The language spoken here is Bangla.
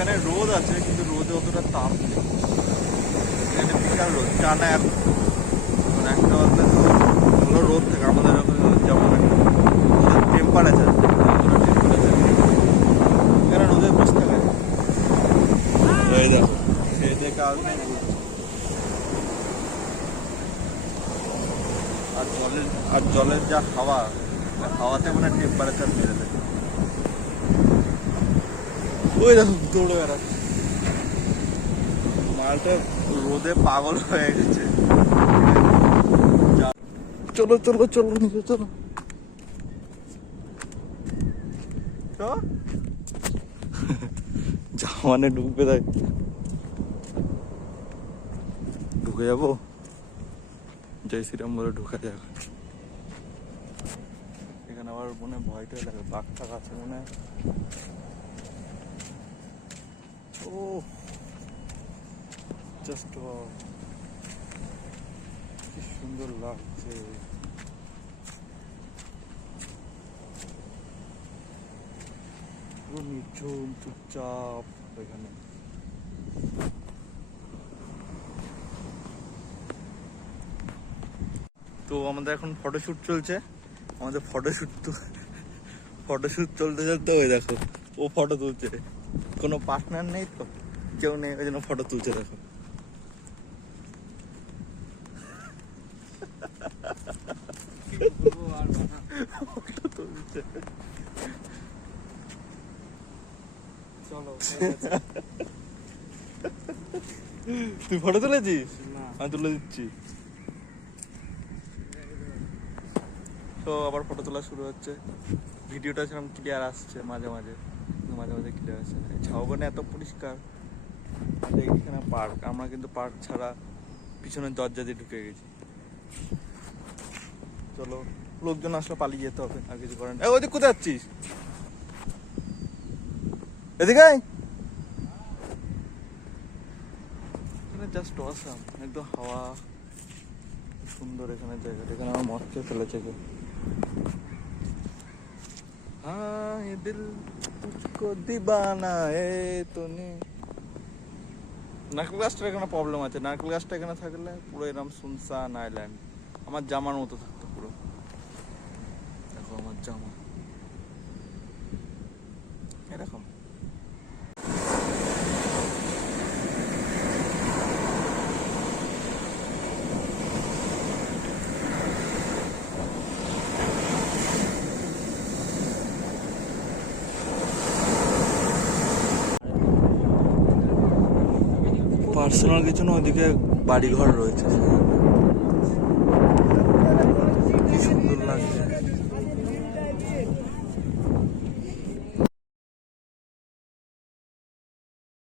এখানে রোদ আছে কিন্তু রোদে অতটা তাপ নেই। এখানে বিশাল রোদ, টানা এখন মানে একটা বাজলে তো ভালো রোদ থাকে। আমাদের ওখানে যেমন টেম্পারেচার এখানে রোদে বসে থাকে। এই দেখো সেই থেকে আসবে আর জলের যা হাওয়াতে মানে টেম্পারেচার বেড়ে যায়। ওই দেখো দৌড়ে বেড়াচ্ছে মালটা, রোদে পাগল হয়ে গেছে। চলো চলো চলো নিচে চলো। যা মানে ঢুকবে তাই ঢুকে যাবো। জয় শ্রীরাম বলে ঢুকা যাবে। এখানে আবার মনে ভয়টা লাগে, বাঘ টাঘ আছে মনে হয়। ও জাস্ট কি সুন্দর লাগছে। পুরো নির্ঝুম চুপচাপ এখানে। তো আমাদের এখন ফটোশুট চলছে। আমাদের ফটোশুট চলতে চলতে ওই দেখো ও ফটো তুলছে। কোনো পার্টনার নেই তো, কেউ নেই, ওই জন্য ফটো তুলছে। দেখো ফটো তুলছে। তুই ফটো তুলেছিস? আমি তুলে দিচ্ছি। তো আবার ফটো তোলা শুরু হচ্ছে। ভিডিওটা সেরকম ক্লিয়ার আসছে মাঝে মাঝে ক্লিয়ার আসছে না। ঝাউবনে এত পরিষ্কার। এখানে পার্ক, আমরা কিন্তু পার্ক ছাড়া পিছনের দরজা দিয়ে ঢুকে গেছি। চলো, লোকজন আসলে পালিয়ে যেতে হবে, আর কিছু করেন। ওই দিক কোথায় যাচ্ছিস? এদিকে জাস্ট অসাম, একদম হাওয়া সুন্দর এখানে জায়গাটা। এখানে আমার মদ খেয়ে ফেলেছে কেউ। হ্যাঁ ये दिल तुझको दीवाना है तूने। নারকেল গাছটার এখানে প্রবলেম আছে। নারকেল গাছটা এখানে থাকলে পুরো এরকম সুনসান আইল্যান্ড, আমার জামার মতো থাকতো পুরো। দেখো আমার জামা এরকম। পার্সোনাল কিছু না, ওইদিকে বাড়িঘর রয়েছে।